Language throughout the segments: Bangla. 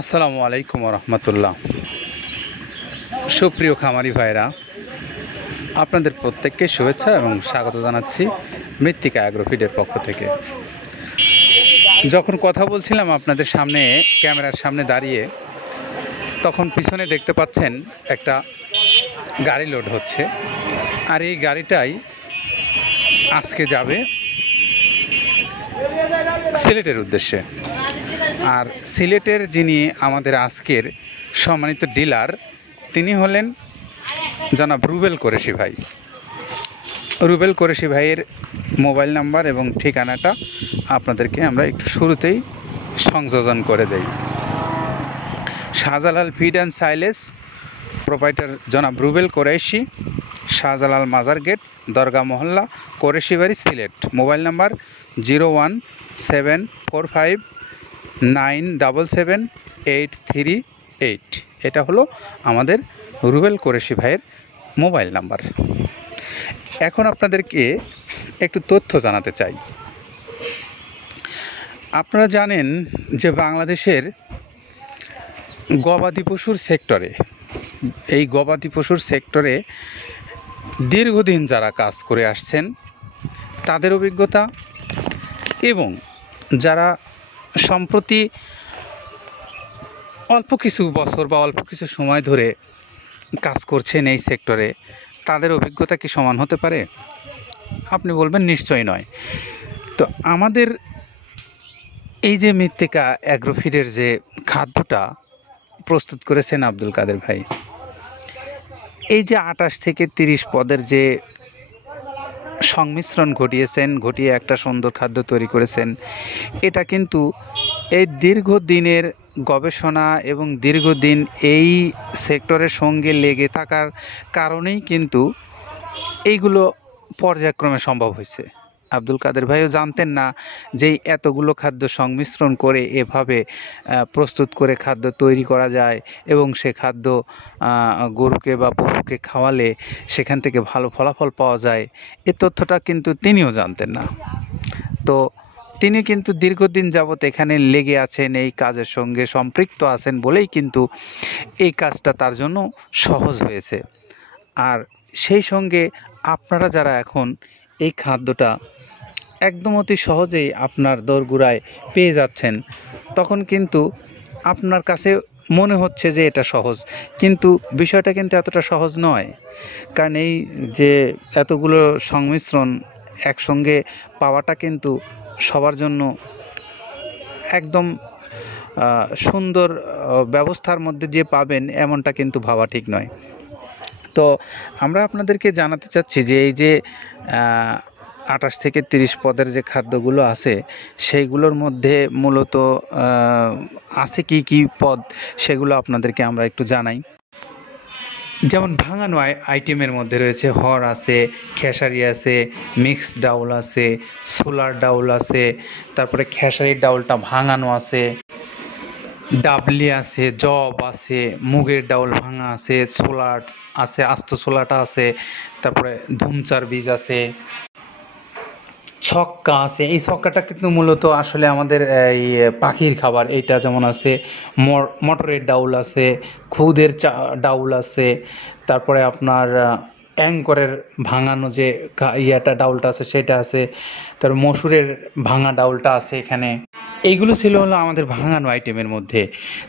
আসসালামু আলাইকুম রহমতুল্লাহ। সুপ্রিয় খামারি ভাইরা, আপনাদের প্রত্যেককে শুভেচ্ছা এবং স্বাগত জানাচ্ছি মৃত্তিকা অ্যাগ্রোফিডের পক্ষ থেকে। যখন কথা বলছিলাম আপনাদের সামনে, ক্যামেরার সামনে দাঁড়িয়ে, তখন পিছনে দেখতে পাচ্ছেন একটা গাড়ি লোড হচ্ছে। আর এই গাড়িটাই আজকে যাবে সিলেটের উদ্দেশ্যে। আর সিলেটের যিনি আমাদের আজকের সম্মানিত ডিলার, তিনি হলেন জনাব রুবেল কোরেশি ভাই। রুবেল কোরেশি ভাইয়ের মোবাইল নাম্বার এবং ঠিকানাটা আপনাদেরকে আমরা একটু শুরুতেই সংযোজন করে দেই। শাহজালাল ফিড অ্যান্ড সাইলেস, প্রোপাইটার জনাব রুবেল কোরেশি, শাহজালাল মাজার গেট, দরগা মহল্লা, কোরেশি বাড়ি, সিলেট। Mobile number 01745977838। এটা হলো আমাদের রুবেল কোরেশি ভাইয়ের মোবাইল নাম্বার। এখন আপনাদেরকে একটু তথ্য জানাতে চাই। আপনারা জানেন যে বাংলাদেশের গবাদি পশুর সেক্টরে, এই গবাদি পশুর সেক্টরে দীর্ঘদিন যারা কাজ করে আসছেন তাদের অভিজ্ঞতা, এবং যারা সম্প্রতি অল্প কিছু বছর বা অল্প কিছু সময় ধরে কাজ করছেন এই সেক্টরে, তাদের অভিজ্ঞতা কি সমান হতে পারে? আপনি বলবেন নিশ্চয়ই নয়। তো আমাদের এই যে মৃত্তিকা অ্যাগ্রোফিডের যে খাদ্যটা প্রস্তুত করেছেন আব্দুল কাদের ভাই, এই যে 28 থেকে 30 পদের যে সংমিশ্রণ ঘটিয়ে একটা সুন্দর খাদ্য তৈরি করেছেন, এটা কিন্তু এই দীর্ঘদিনের গবেষণা এবং দীর্ঘদিন এই সেক্টরের সঙ্গে লেগে থাকার কারণেই কিন্তু এইগুলো পর্যায়ক্রমে সম্ভব হয়েছে। আব্দুল কাদের ভাইও জানতেন না যে এতগুলো খাদ্য সংমিশ্রণ করে এভাবে প্রস্তুত করে খাদ্য তৈরি করা যায়, এবং সে খাদ্য গরুকে বা পশুকে খাওয়ালে সেখান থেকে ভালো ফলাফল পাওয়া যায়। এ তথ্যটা কিন্তু তিনিও জানতেন না। তো তিনি কিন্তু দীর্ঘদিন যাবৎ এখানে লেগে আছেন, এই কাজের সঙ্গে সম্পৃক্ত আছেন বলেই কিন্তু এই কাজটা তার জন্য সহজ হয়েছে। আর সেই সঙ্গে আপনারা যারা এখন এই খাদ্যটা একদম অতি সহজেই আপনার দোরগোড়ায় পেয়ে যাচ্ছেন, তখন কিন্তু আপনার কাছে মনে হচ্ছে যে এটা সহজ, কিন্তু বিষয়টা কিন্তু এতটা সহজ নয়। কারণ এই যে এতগুলো সংমিশ্রণ একসঙ্গে পাওয়াটা কিন্তু সবার জন্য একদম সুন্দর ব্যবস্থার মধ্যে যে পাবেন এমনটা কিন্তু ভাবা ঠিক নয়। তো আমরা আপনাদেরকে জানাতে চাচ্ছি যে এই যে 28 থেকে 30 পদের যে খাদ্যগুলো আছে, সেইগুলোর মধ্যে মূলত আছে কি কি পদ, সেগুলো আপনাদেরকে আমরা একটু জানাই। যেমন ভাঙানো আইটেমের মধ্যে রয়েছে হড় আছে, খেসারি আছে, মিক্সড ডাউল আছে, সোলার ডাউল আছে, তারপরে খেসারির ডাউলটা ভাঙানো আছে, ডাবলি আছে, জব আছে, মুগের ডাউল ভাঙা আছে, সোলার আছে, আস্ত সোলাটা আছে, তারপরে ধুমচার বীজ আছে, ছক্কা আছে। এই ছক্কাটা কিন্তু মূলত আসলে আমাদের এই পাখির খাবার। এইটা যেমন আছে, মটরের ডাউল আছে, খুদের ডাউল আছে, তারপরে আপনার অ্যাঙ্করের ভাঙানো যে ডাউলটা আছে সেটা আছে, তারপর মসুরের ভাঙা ডাউলটা আছে এখানে। এইগুলো ছিল হলো আমাদের ভাঙানো আইটেমের মধ্যে।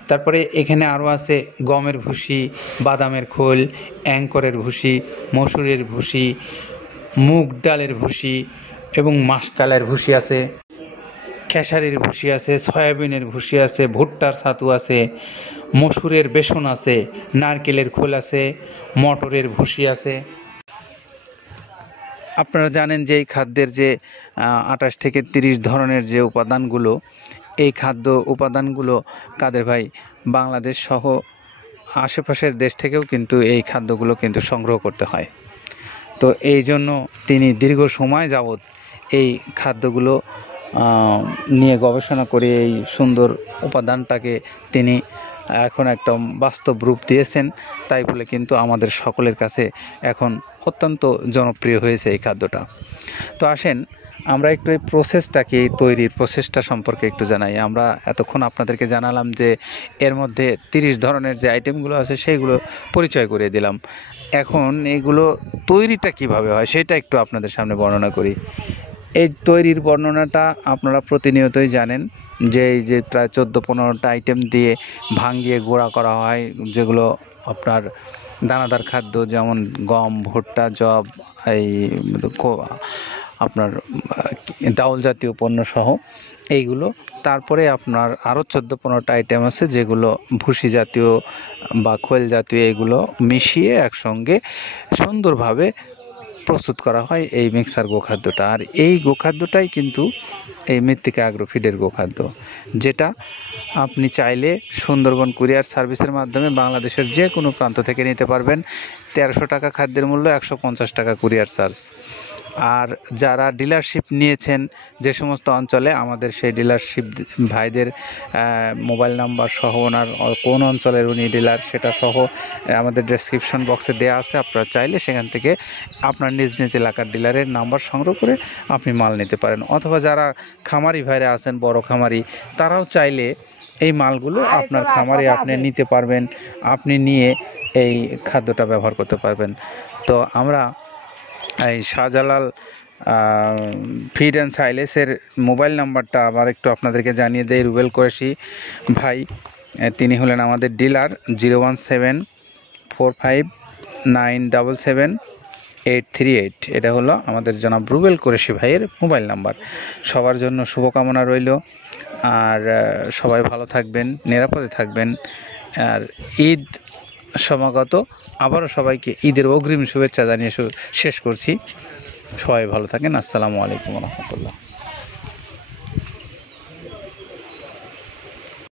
তারপরে এখানে আরও আছে গমের ভুসি, বাদামের খোল, অ্যাঙ্করের ভুসি, মসুরের ভুসি, মুগ ডালের ভুসি এবং মাসকালের ভুসি আছে, খেসারির ভুসি আছে, সয়াবিনের ভুসি আছে, ভুট্টার ছাতু আছে, মসুরের বেসন আছে, নারকেলের খোল আছে, মটরের ভুসি আছে। আপনারা জানেন যে এই খাদ্যের যে 28 থেকে 30 ধরনের যে উপাদানগুলো, এই খাদ্য উপাদানগুলো কাদের ভাই বাংলাদেশ সহ আশেপাশের দেশ থেকেও কিন্তু এই খাদ্যগুলো কিন্তু সংগ্রহ করতে হয়। তো এই জন্য তিনি দীর্ঘ সময় যাবৎ এই খাদ্যগুলো নিয়ে গবেষণা করে এই সুন্দর উপাদানটাকে তিনি এখন একটা বাস্তব রূপ দিয়েছেন। তাই বলে কিন্তু আমাদের সকলের কাছে এখন অত্যন্ত জনপ্রিয় হয়েছে এই খাদ্যটা। তো আসেন আমরা একটু এই প্রসেসটা কি, এই তৈরির প্রসেসটা সম্পর্কে একটু জানাই। আমরা এতক্ষণ আপনাদেরকে জানালাম যে এর মধ্যে 30 ধরনের যে আইটেমগুলো আছে সেইগুলো পরিচয় করিয়ে দিলাম। এখন এগুলো তৈরিটা কিভাবে হয় সেটা একটু আপনাদের সামনে বর্ণনা করি। এই তৈরির বর্ণনাটা আপনারা প্রতিনিয়তই জানেন যে এই যে প্রায় 14-15টা আইটেম দিয়ে ভাঙিয়ে গুঁড়া করা হয়, যেগুলো আপনার দানাদার খাদ্য, যেমন গম, ভুট্টা, যব, এই আপনার ডাউল জাতীয় পণ্য সহ এইগুলো। তারপরে আপনার আরও 14-15টা আইটেম আছে যেগুলো ভুসি জাতীয় বা খোল জাতীয়, এগুলো মিশিয়ে একসঙ্গে সুন্দরভাবে প্রস্তুত করা হয় এই মিক্সার গোখাদ্যটা। আর এই গোখাদ্যটাই কিন্তু এই মৃত্তিকা অ্যাগ্রোফিডের গোখাদ্য, যেটা আপনি চাইলে সুন্দরবন কুরিয়ার সার্ভিসের মাধ্যমে বাংলাদেশের যে কোনো প্রান্ত থেকে নিতে পারবেন। 1300 টাকা খাদ্যের মূল্য, 150 টাকা কুরিয়ার চার্জ। আর যারা ডিলারশিপ নিয়েছেন যে সমস্ত অঞ্চলে, আমাদের সেই ডিলারশিপ ভাইদের মোবাইল নাম্বার সহ, ওনার কোন অঞ্চলের উনি ডিলার সেটা সহ আমাদের ডেসক্রিপশন বক্সে দেওয়া আছে। আপনারা চাইলে সেখান থেকে আপনার নিজ নিজ এলাকার ডিলারের নাম্বার সংগ্রহ করে আপনি মাল নিতে পারেন। অথবা যারা খামারি ভাইরা আছেন, বড় খামারি, তারাও চাইলে এই মালগুলো আপনার খামারে আপনি নিতে পারবেন, আপনি নিয়ে এই খাদ্যটা ব্যবহার করতে পারবেন। তো আমরা এই শাহজালাল ফিড অ্যান্ড সাইলেসের মোবাইল নাম্বারটা আবার একটু আপনাদেরকে জানিয়ে দেই। রুবেল কোরেশি ভাই, তিনি হলেন আমাদের ডিলার। 01745977838, এটা হলো আমাদের জনাব রুবেল কোরেশি ভাইয়ের মোবাইল নাম্বার। সবার জন্য শুভকামনা রইল। আর সবাই ভালো থাকবেন, নিরাপদে থাকবেন। আর ঈদ সমাগত, আবারও সবাইকে ঈদের অগ্রিম শুভেচ্ছা জানিয়ে শেষ করছি। সবাই ভালো থাকেন। আসসালামু আলাইকুম রহমতুল্লাহ।